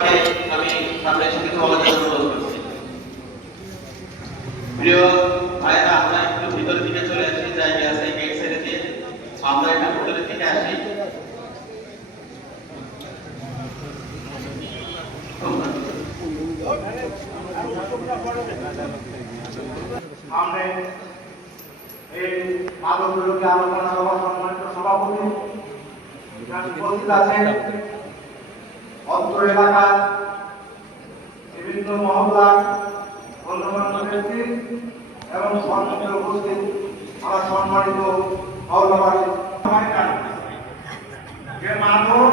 আমি সামনে এসে কিছু বলার জন্য অনুরোধ করছি। প্রিয় ভাইরা, আমরা একটু ভিতরের দিকে চলে আসি, জায়গা আছে গেট ছেড়ে দিয়ে আমরা একটু ভিতরের দিকে আসি। আমরা এই মাদক বিরোধী আলোচনা সভা সম্মানিত সভাপতি উপস্থিত আছেন অত্র এলাকার বিভিন্ন মহল্লা গণ্যমান্য ব্যক্তি এবং সম্মানিত উপস্থিত আমার সম্মানিত মহল্লাবাসী। যে মাদক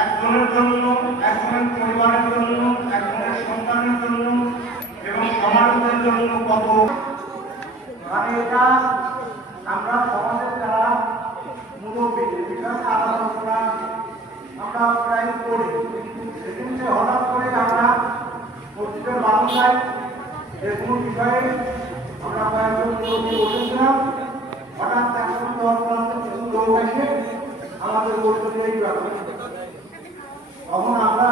একজনের জন্য, একজনের পরিবারের জন্য, একজনের সন্তানের জন্য এবং সমাজের জন্য কত মানে এটা আমরা সমাজের যারা মুরব্বী আলোচনা আমরা প্রায় করি, সেদিন যে হঠাৎ করে আমরা মসজিদের বারান্দায় যে কোনো বিষয়ে আমরা কয়েকজন মুরব্বী বসেছিলাম, হঠাৎ এখন 10 প্রান্তে কিছু লোক এসে আমাদের বলতে এই ব্যাপার। তখন আমরা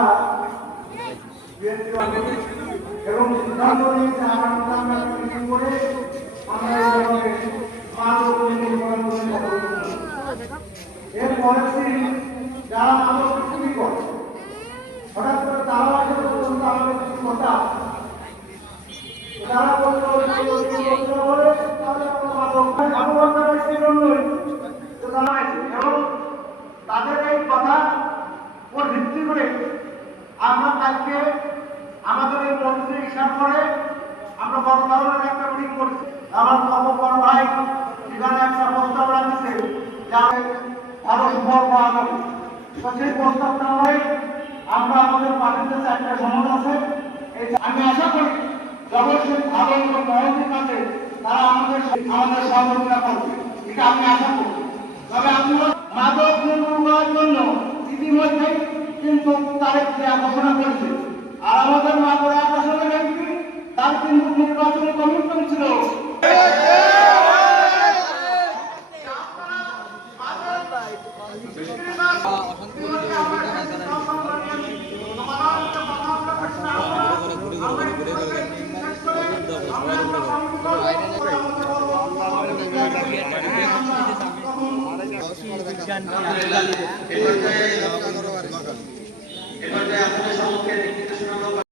এবং সিদ্ধান্ত নিয়েছে আমরা মিটিং করে আমরা এর পরের দিন যারা মাদক বিক্রি করে হঠাৎ করে তারা এসে পর্যন্ত আমাদের কিছু কথা যারা বলতে বলে তাদের এই কথা ওর ভিত্তি করে আমরা কালকে আমাদের এই মন্ত্রী হিসাব করে আমরা গতকালের একটা মিটিং করছি। আমার বড় ভাই এখানে একটা প্রস্তাব রাখছে যা আরো সুফল পাওয়া যাবে। তো সেই প্রস্তাবটা হয় আমরা আমাদের পার্টিতে 4টা সমাজ আছে, আমি আশা করি অবশ্যই ভালো এবং মহলের কাছে তারা আমাদের সহযোগিতা করবে, এটা আমি আশা করি। তবে আপনারা মাদক নির্মূল জন্য ইতিমধ্যে কিন্তু তারিখ ঘোষণা করেছে, আর আমাদের মাগুরা আসলে এমপি তার কিন্তু নির্বাচনী কমিটমেন্ট ছিল। এবার আপনাদের সম্মুখে লিখিত শোনানো